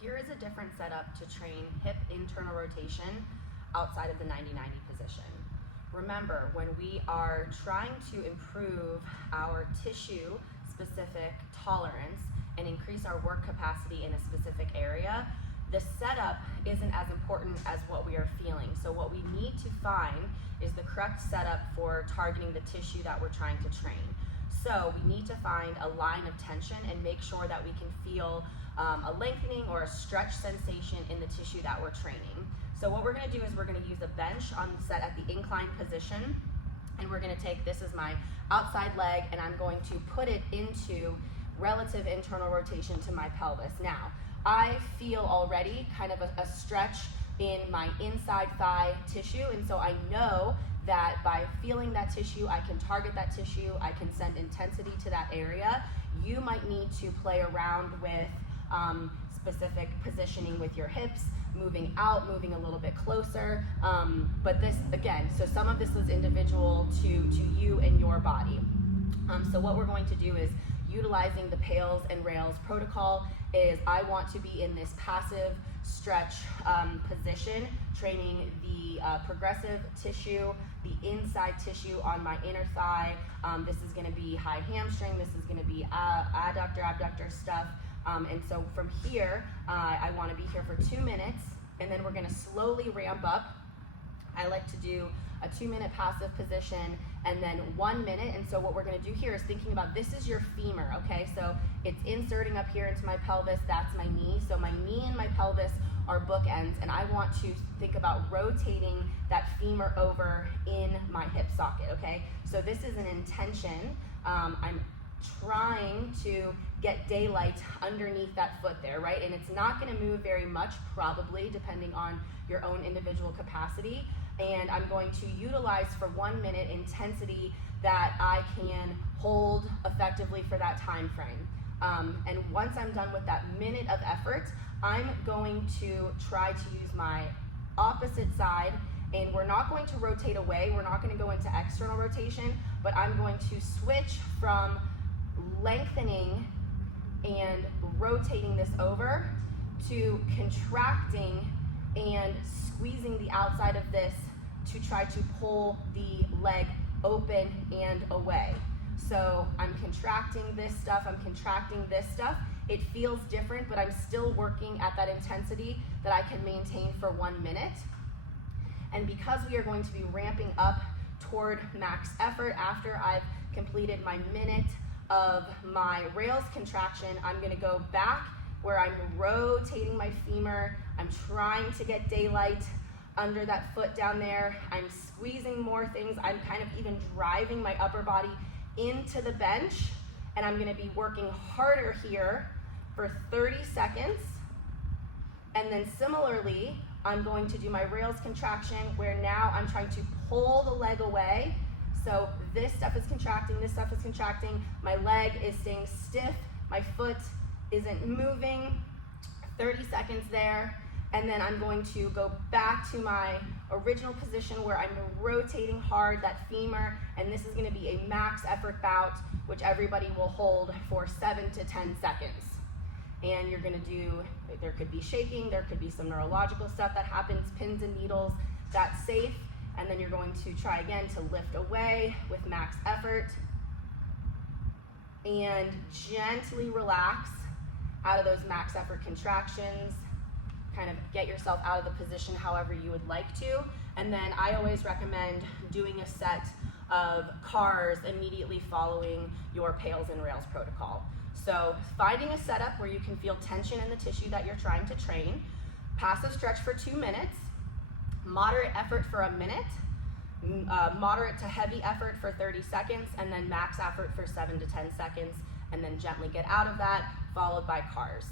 Here is a different setup to train hip internal rotation outside of the 90-90 position. Remember, when we are trying to improve our tissue-specific tolerance and increase our work capacity in a specific area, the setup isn't as important as what we are feeling. So what we need to find is the correct setup for targeting the tissue that we're trying to train. So we need to find a line of tension and make sure that we can feel a lengthening or a stretch sensation in the tissue that we're training. So what we're going to do is we're going to use a bench on set at the incline position, and we're going to take, this is my outside leg, and I'm going to put it into relative internal rotation to my pelvis. Now, I feel already kind of a stretch in my inside thigh tissue, and so I know that by feeling that tissue, I can target that tissue, I can send intensity to that area. You might need to play around with specific positioning with your hips, moving out, moving a little bit closer, but this, again, so some of this is individual to you and your body. So what we're going to do is, utilizing the PAILS and rails protocol, is I want to be in this passive stretch position, training the progressive tissue, the inside tissue on my inner thigh. This is going to be high hamstring, this is going to be adductor, abductor stuff. And so from here, I want to be here for 2 minutes, and then we're going to slowly ramp up. I like to do a 2-minute passive position and then 1 minute. And so what we're going to do here is thinking about, this is your femur, okay? So it's inserting up here into my pelvis, that's my knee. So my knee and my pelvis are bookends, and I want to think about rotating that femur over in my hip socket, okay? So this is an intention. I'm trying to get daylight underneath that foot there, right? And it's not going to move very much, probably, depending on your own individual capacity. And I'm going to utilize for 1 minute intensity that I can hold effectively for that time frame. And once I'm done with that minute of effort, I'm going to try to use my opposite side, and we're not going to rotate away, we're not going to go into external rotation, but I'm going to switch from lengthening and rotating this over to contracting and squeezing the outside of this to try to pull the leg open and away. So I'm contracting this stuff, I'm contracting this stuff. It feels different, but I'm still working at that intensity that I can maintain for 1 minute. And because we are going to be ramping up toward max effort after I've completed my minute of my rails contraction, I'm going to go back where I'm rotating my femur. I'm trying to get daylight under that foot down there. I'm squeezing more things. I'm kind of even driving my upper body into the bench, and I'm going to be working harder here for 30 seconds. And then similarly, I'm going to do my rails contraction, where now I'm trying to pull the leg away. So this stuff is contracting, this stuff is contracting, my leg is staying stiff, my foot isn't moving. 30 seconds there, and then I'm going to go back to my original position where I'm rotating hard that femur, and this is going to be a max effort bout, which everybody will hold for 7 to 10 seconds. And you're going to do, there could be shaking, there could be some neurological stuff that happens, pins and needles, that's safe. And then you're going to try again to lift away with max effort and gently relax out of those max effort contractions. Kind of get yourself out of the position however you would like to. And then I always recommend doing a set of cars immediately following your PAILS and rails protocol. So finding a setup where you can feel tension in the tissue that you're trying to train, passive stretch for 2 minutes, moderate effort for 1 minute, moderate to heavy effort for 30 seconds, and then max effort for 7 to 10 seconds, and then gently get out of that, followed by cars.